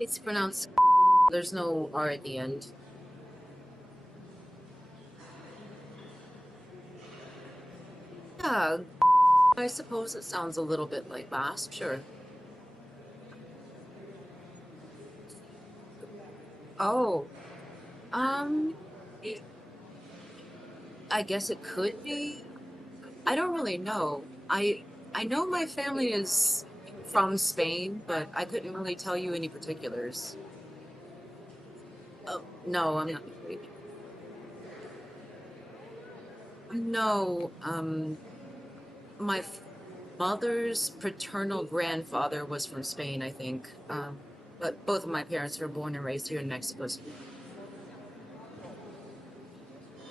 It's pronounced. There's no R at the end. Yeah, I suppose it sounds a little bit like Basque. Sure. Oh, um, I guess it could be. I don't really know. I know my family is from Spain, but I couldn't really tell you any particulars. Oh, no, I'm not married. No, my mother's paternal grandfather was from Spain, I think. But both of my parents were born and raised here in Mexico City.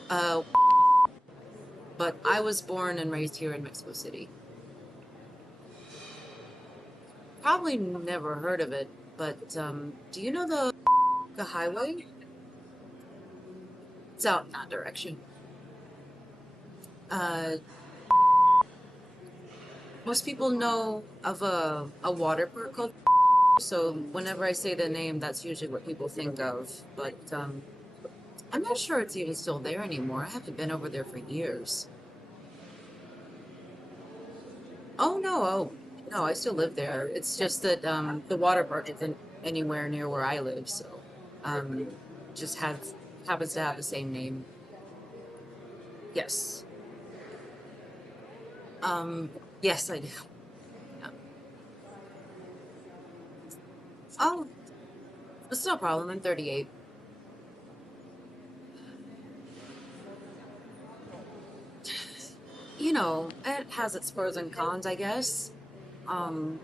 Uh, but I was born and raised here in Mexico City. Probably never heard of it, but do you know the highway? It's out in that direction. Uh, Most people know of a water park called, so whenever I say the name, that's usually what people think of. But I'm not sure it's even still there anymore. I haven't been over there for years. Oh no, no, I still live there. It's just that the water park isn't anywhere near where I live, so um, just has happens to have the same name. Yes. Um, yes, I do. Yeah. Oh, it's no problem. I'm 38. It has its pros and cons, I guess. Um,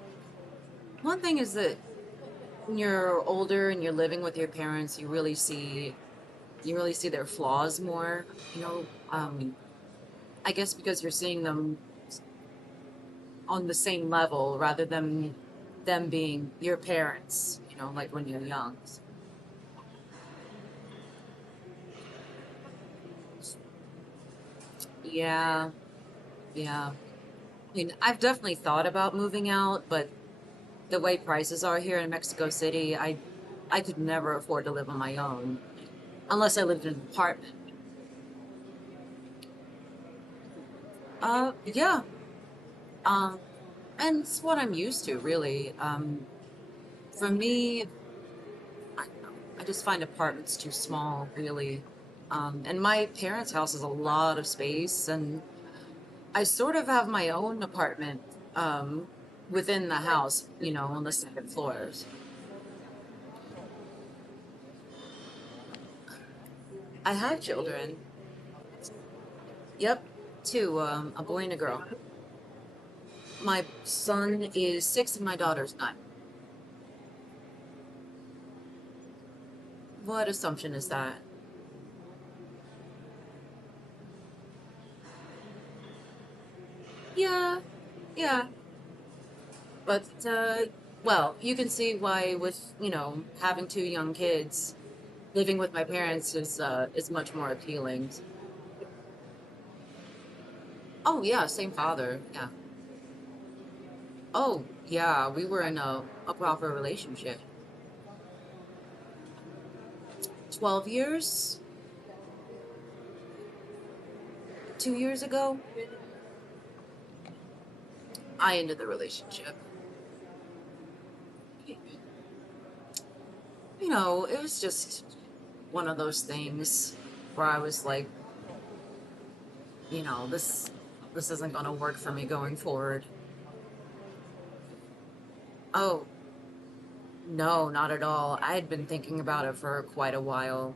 One thing is that when you're older and you're living with your parents, you really see their flaws more. I guess because you're seeing them on the same level rather than them being your parents. Like when you're young. Yeah, yeah. I mean, I've definitely thought about moving out, but the way prices are here in Mexico City, I could never afford to live on my own unless I lived in an apartment. Yeah. Um, and it's what I'm used to, really. For me, I don't know. I just find apartments too small, really. And my parents' house is a lot of space, and I sort of have my own apartment, within the house, on the second floors. I have children. Yep, two, a boy and a girl. My son is 6 and my daughter's 9. What assumption is that? Yeah, yeah. But well, you can see why with, having two young kids, living with my parents is much more appealing. Oh yeah, same father. Yeah. Oh, yeah, we were in a proper relationship. 12 years, 2 years ago, I ended the relationship. It was just one of those things where I was like, this isn't going to work for me going forward. Oh, no, not at all. I had been thinking about it for quite a while.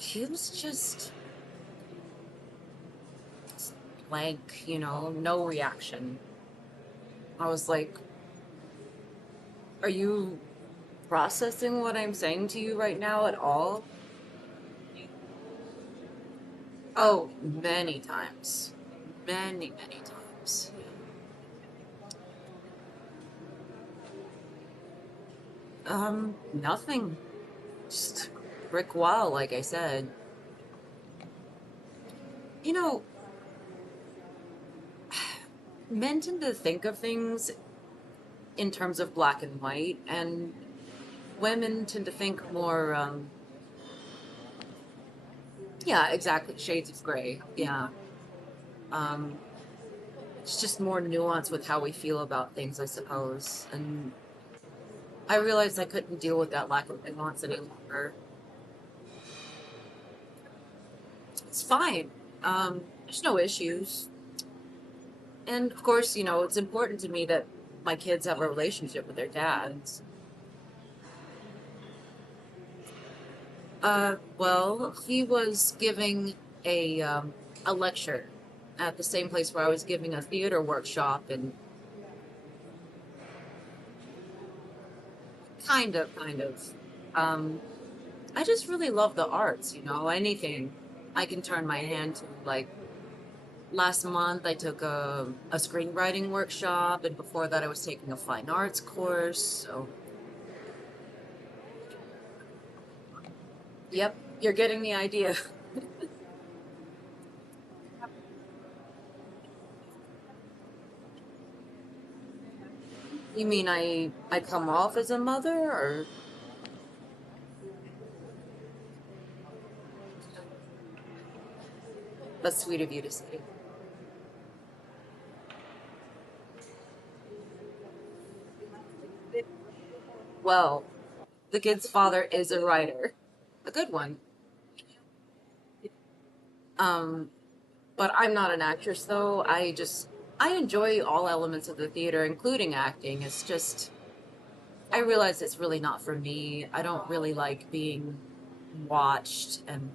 He was just blank, no reaction. I was like, are you processing what I'm saying to you right now at all? Oh, many times. Many, many times. Nothing. Just brick wall, like I said. You know, Men tend to think of things in terms of black and white, and women tend to think more, yeah, exactly, shades of gray. Yeah. Um, it's just more nuance with how we feel about things, I suppose. And I realized I couldn't deal with that lack of nuance any longer. It's fine. There's no issues. And of course, it's important to me that my kids have a relationship with their dads. Well, he was giving a lecture at the same place where I was giving a theater workshop, and kind of. Um, I just really love the arts, anything I can turn my hand to. Like last month, I took a screenwriting workshop, and before that, I was taking a fine arts course. So, yep, you're getting the idea. You mean I come off as a mother, or that's sweet of you to say? Well, the kid's father is a writer, a good one. Um, but I'm not an actress, though. I enjoy all elements of the theater, including acting. It's just I realize it's really not for me. I don't really like being watched, and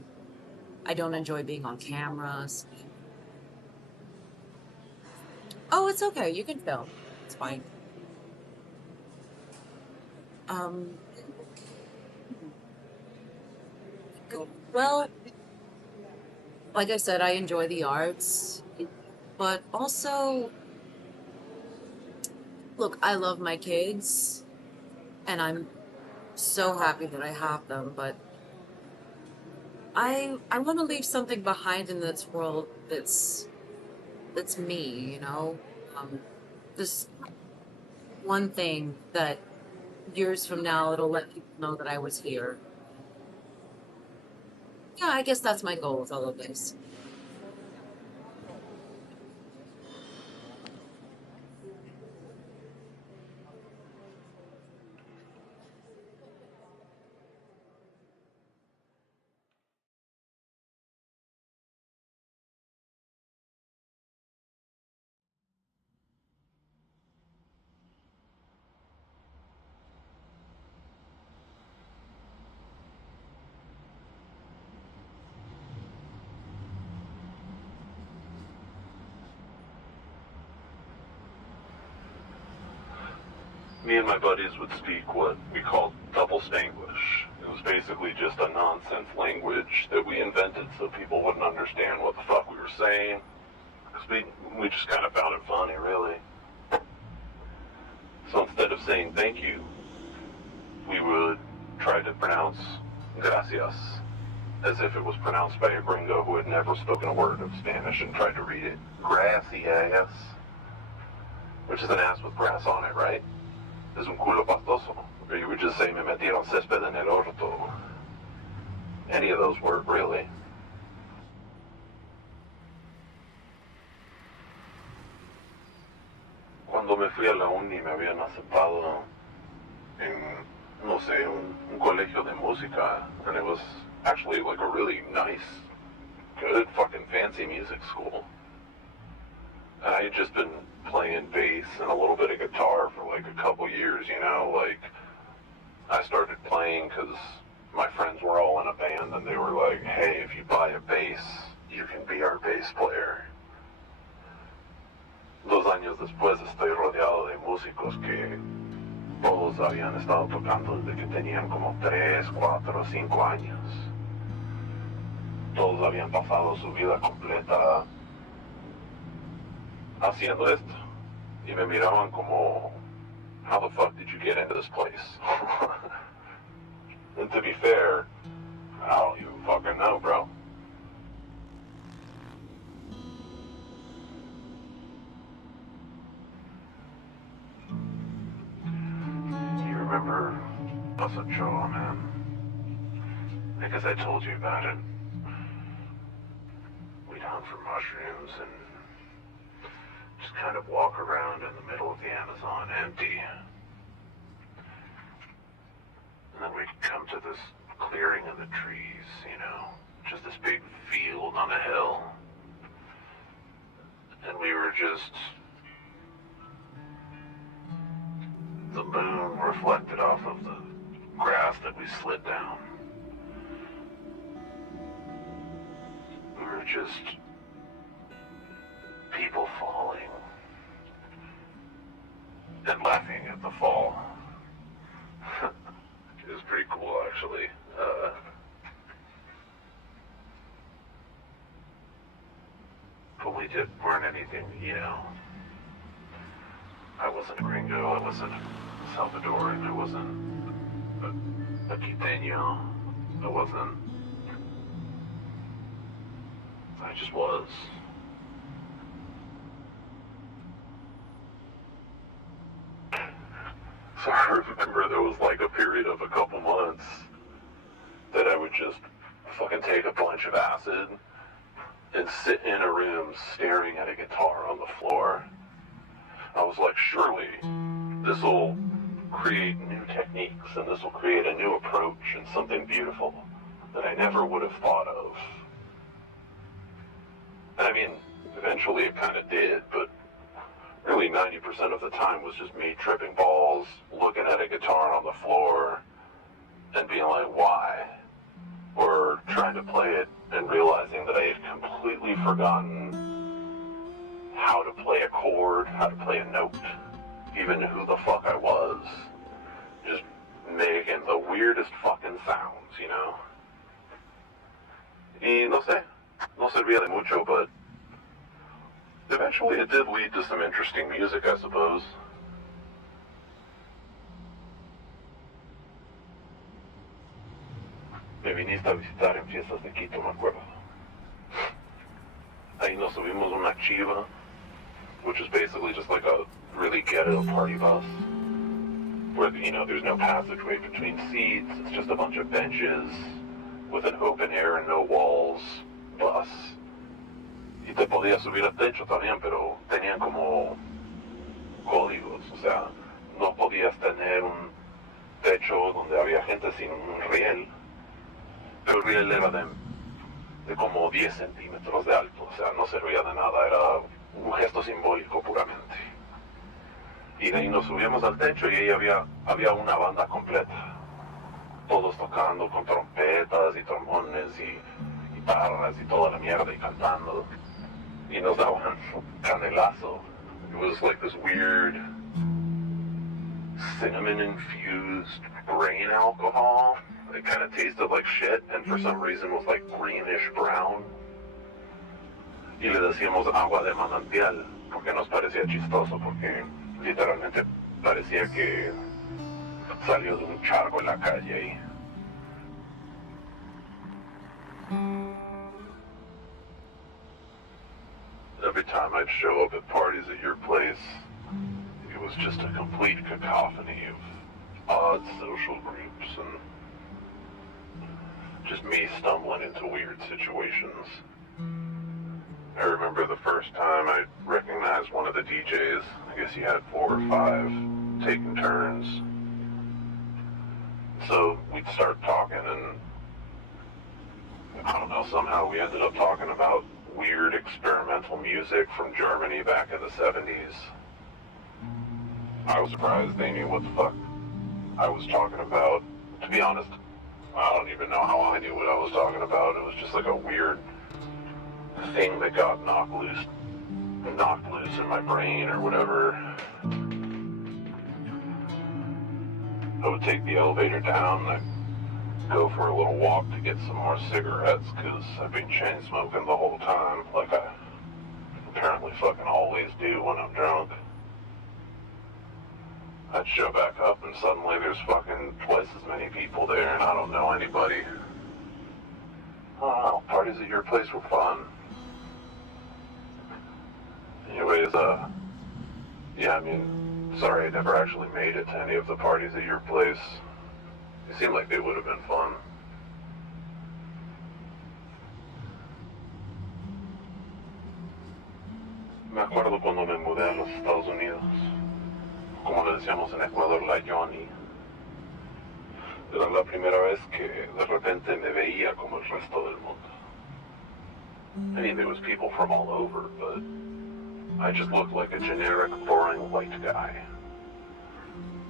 I don't enjoy being on cameras. Oh, it's okay. You can film. It's fine. Um, well, like I said, I enjoy the arts, but also, look, I love my kids, and I'm so happy that I have them, but I want to leave something behind in this world that's me, this one thing that years from now it'll let people know that I was here. Yeah, I guess that's my goal with all of this. Me and my buddies would speak what we called double Spanglish. It was basically just a nonsense language that we invented so people wouldn't understand what the fuck we were saying. Because we just kind of found it funny, really. So instead of saying thank you, we would try to pronounce gracias as if it was pronounced by a gringo who had never spoken a word of Spanish and tried to read it gracias, which is an ass with grass on it, right? Es un culo pastoso. Or you would just say me metieron césped en el orto. Any of those work, really. Cuando me fui a la uni me habían aceptado en, no sé, un colegio de música. And it was actually like a really nice, good fucking fancy music school. And I had just been playing bass and a little bit of guitar for like a couple years, like I started playing because my friends were all in a band and they were like, hey, if you buy a bass, you can be our bass player. 2 años después estoy rodeado de músicos que todos habían estado tocando desde que tenían como 3, 4, 5 años. Todos habían pasado su vida completa haciendo esto. Y me miraban como, how the fuck did you get into this place? And to be fair, I don't even fucking know, bro. remember Pasachoa, man. Because I told you about it. We'd hunt for mushrooms and just kind of walk around in the middle of the Amazon empty. And then we'd come to this clearing in the trees, you know, just this big field on a hill. And we were just... the moon reflected off of the grass that we slid down. We were just people falling and laughing at the fall. It was pretty cool, actually. But we weren't anything, you know. I wasn't a gringo, I wasn't Salvadoran, I wasn't a Quiteño, I wasn't... I just was. So I remember there was like a period of a couple months that I would just fucking take a bunch of acid and sit in a room staring at a guitar on the floor. I was like, surely this will create new techniques and this will create a new approach and something beautiful that I never would have thought of. I mean, eventually it kind of did, but really 90% of the time was just me tripping balls, looking at a guitar on the floor, and being like, why? Or trying to play it and realizing that I had completely forgotten how to play a chord, how to play a note, even who the fuck I was. Just making the weirdest fucking sounds, you know? Y no sé, no servía de mucho, but eventually it did lead to some interesting music, I suppose. Me viniste a visitar en fiestas de Quito, me acuerdo. Ahí nos subimos una chiva, which is basically just like a really ghetto party bus, where, you know, there's no passageway between seats, it's just a bunch of benches with an open air and no walls bus. Y te podías subir al techo también, pero tenían como códigos, o sea, no podías tener un techo donde había gente sin un riel, pero el riel era de como 10 centímetros de alto, o sea, no servía de nada, era un gesto simbólico puramente. Y de ahí nos subíamos al techo y ahí había una banda completa, todos tocando con trompetas y trombones y guitarras y toda la mierda y cantando. Y nos daban canelazo. It was like this weird cinnamon-infused brain alcohol. It kind of tasted like shit and for some reason was like greenish brown. Y le decíamos agua de manantial porque nos parecía chistoso, porque literalmente parecía que salió de un charco en la calle ahí. Every time I'd show up at parties at your place, it was just a complete cacophony of odd social groups and just me stumbling into weird situations. I remember the first time I recognized one of the DJs. I guess he had 4 or 5 taking turns. So we'd start talking and I don't know, somehow we ended up talking about weird experimental music from Germany back in the 70s. I was surprised they knew what the fuck I was talking about. To be honest, I don't even know how I knew what I was talking about. It was just like a weird thing that got knocked loose in my brain or whatever. I would take the elevator down and I'd go for a little walk to get some more cigarettes because I've been chain smoking the whole time, like I apparently fucking always do when I'm drunk. I'd show back up and suddenly there's fucking twice as many people there and I don't know anybody. I don't know, parties at your place were fun. Anyways, yeah, I mean, Sorry I never actually made it to any of the parties at your place. They seemed like they would have been fun. Me acuerdo cuando me mudé a los Estados Unidos. Como le decíamos en Ecuador, la Johnny. Era la primera vez que de repente me veía como el resto del mundo. I mean, there was people from all over, but I just looked like a generic, boring white guy.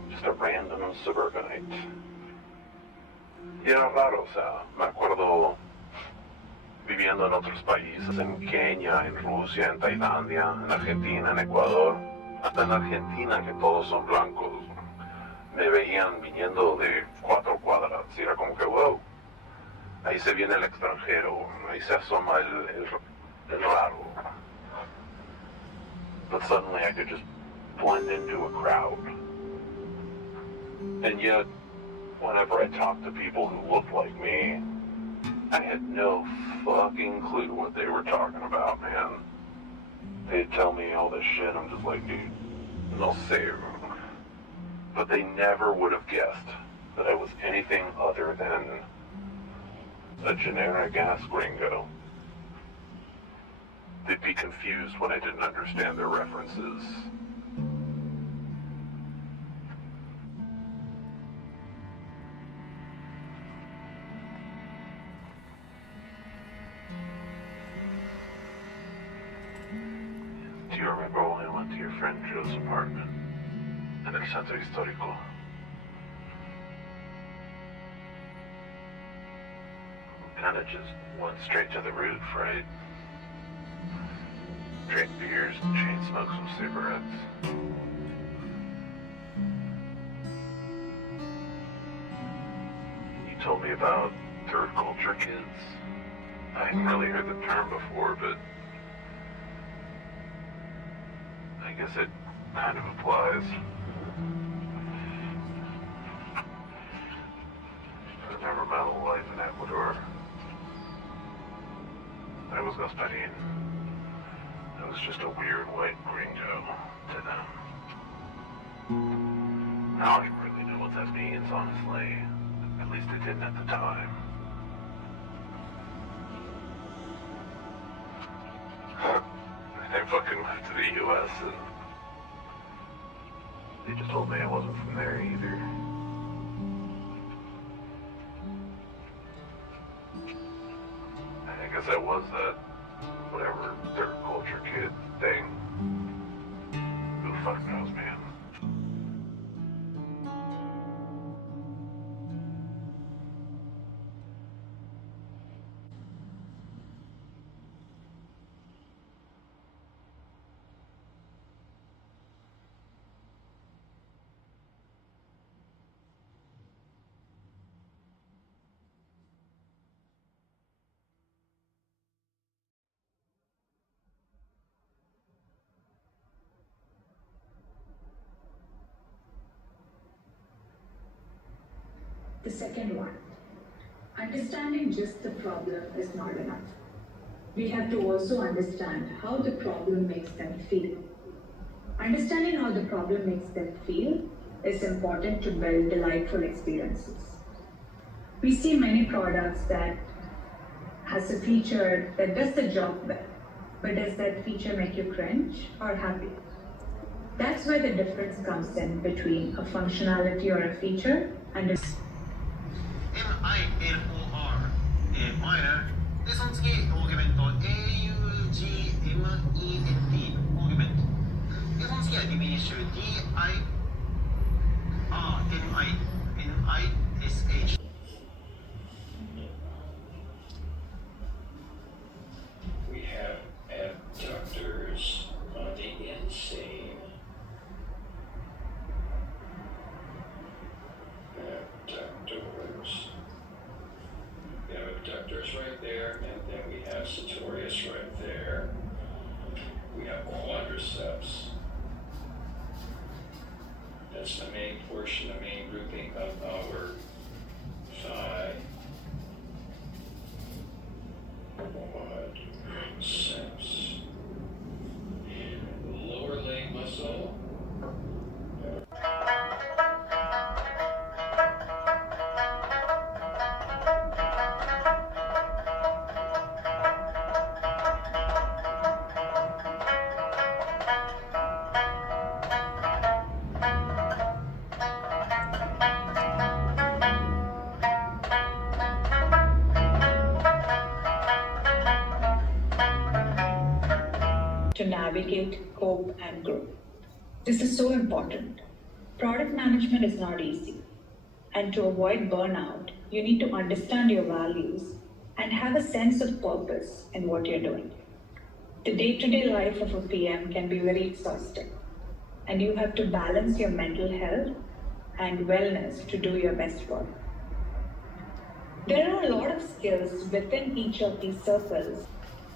Just a random suburbanite. Y era raro, o sea, me acuerdo viviendo en otros países, en Kenia, en Rusia, en Tailandia, en Argentina, en Ecuador, hasta en Argentina, que todos son blancos. Me veían viniendo de 4 cuadras y era como que, wow, ahí se viene el extranjero, ahí se asoma el raro. But suddenly I could just blend into a crowd. And yet, whenever I talked to people who looked like me, I had no fucking clue what they were talking about, man. They'd tell me all this shit, I'm just like, dude, no sé. But they never would have guessed that I was anything other than a generic-ass gringo. They'd be confused when I didn't understand their references. Do you remember when I went to your friend Joe's apartment in El Centro Histórico? Kinda just went straight to the roof, right? Drank beers and chain smoked some cigarettes. You told me about third culture kids. I hadn't really heard the term before, but I guess it kind of applies. I remember my whole life in Ecuador. I was Gasparin. I was just a weird white gringo to them. I don't even really know what that means, honestly. At least I didn't at the time. I fucking went to the US and they just told me I wasn't from there either. I guess I was that, whatever, third culture kid thing. Who the fuck knows, man? The second one, understanding just the problem is not enough. We have to also understand how the problem makes them feel. Understanding how the problem makes them feel is important to build delightful experiences. We see many products that has a feature that does the job well, but does that feature make you cringe or happy? That's where the difference comes in between a functionality or a feature and a MILOR Miner でその次オーギュメント AUGMENT オーギュメントでその次はディミニッシュ NISH We have abductors on the insane. Abductors. We have abductors right there, and then we have Sartorius right there. We have quadriceps. That's the main portion, the main grouping of our thigh. Quadriceps. Lower leg muscle. to navigate, cope, and grow. This is so important. Product management is not easy. And to avoid burnout, you need to understand your values and have a sense of purpose in what you're doing. The day-to-day life of a PM can be very exhausting, and you have to balance your mental health and wellness to do your best work. There are a lot of skills within each of these circles.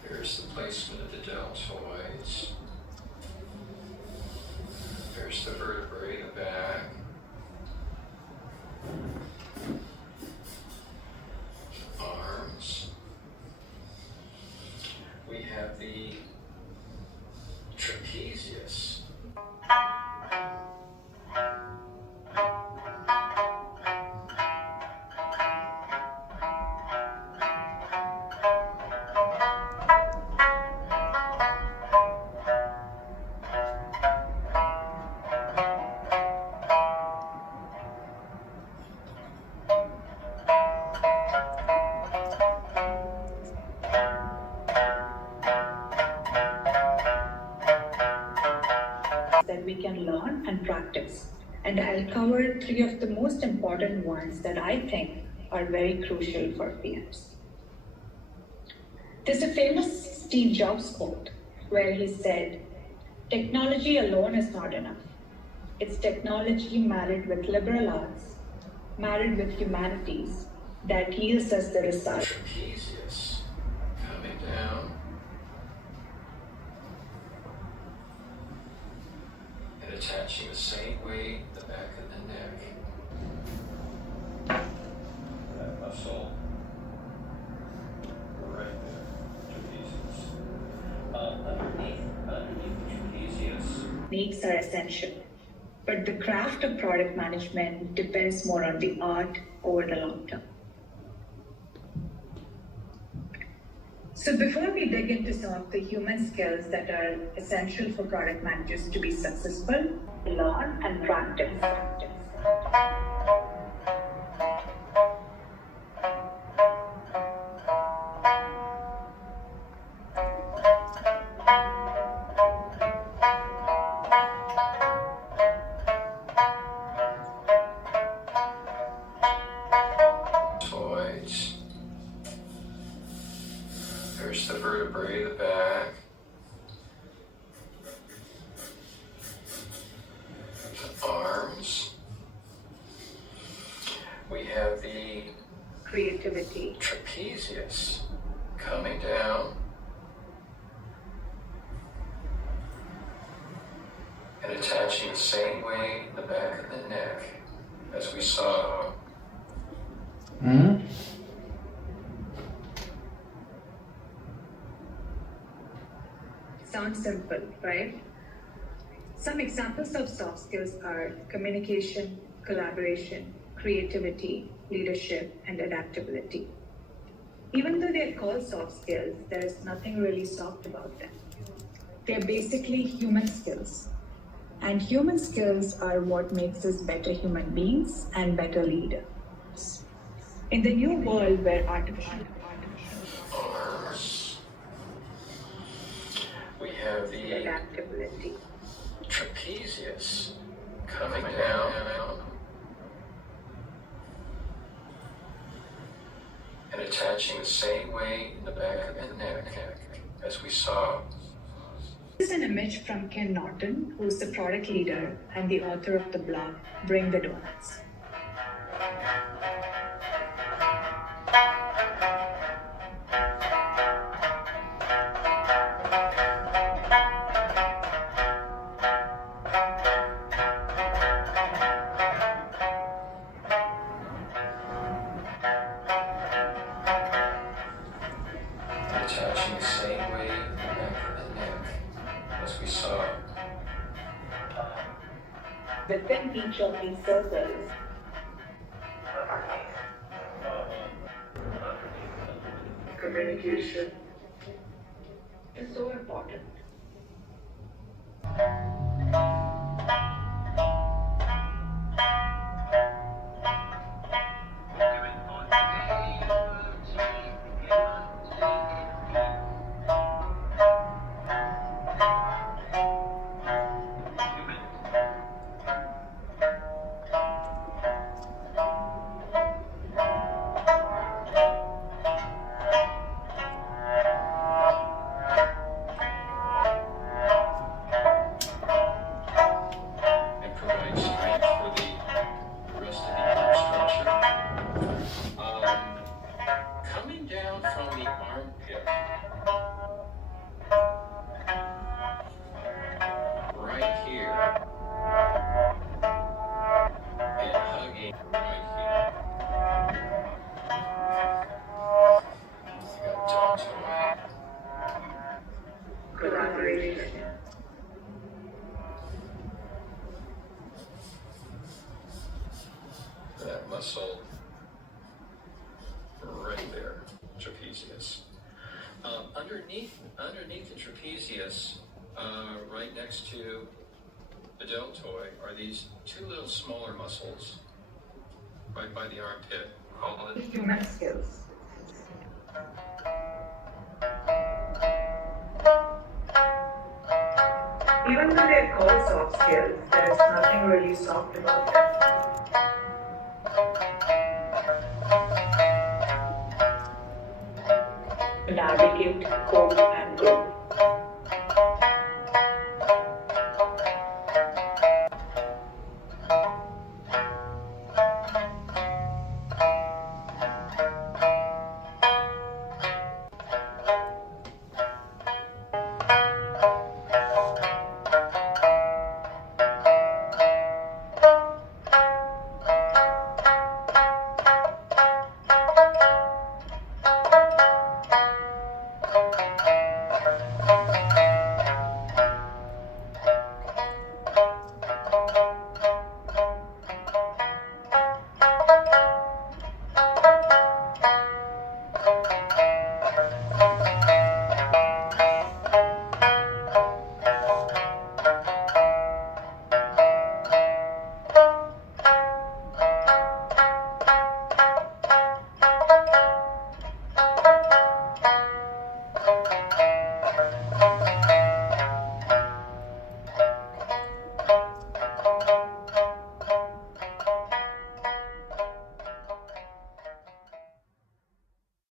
There's the placement of the deltoids. There's the vertebrae in the back. Arms. We have the trapezius. That we can learn and practice. And I'll cover 3 of the most important ones that I think are very crucial for PMs. There's a famous Steve Jobs quote where he said, "Technology alone is not enough. It's technology married with liberal arts, married with humanities, that yields us the result." Trapezius coming down. And attaching the same way the back of the neck. That muscle right there, trapezius. Underneath the trapezius. Needs are essential, but the craft of product management depends more on the art over the long term. So before we dig into some of the human skills that are essential for product managers to be successful, learn and practice. Deltoids. There's the vertebrae in the back. The arms. We have the Creativity. trapezius coming down. And attaching the same way the back of the neck as we saw. Sounds simple, right? Some examples of soft skills are communication, collaboration, creativity, leadership, and adaptability. Even though they're called soft skills, there's nothing really soft about them. They're basically human skills. And human skills are what makes us better human beings and better leaders. In the new world where artificial Arms. We have the adaptability, trapezius coming down. And attaching the same way in the back of the neck as we saw. This is an image from Ken Norton, who's the product leader and the author of the blog Bring the Donuts. Attaching the same way in the back of the neck as we saw. Within each of these circles, communication is so important. underneath the trapezius, right next to the deltoid, are these two little smaller muscles right by the armpit called Human skills. Even though they're called soft skills, there is nothing really soft about them. Navigate, cope, and grow.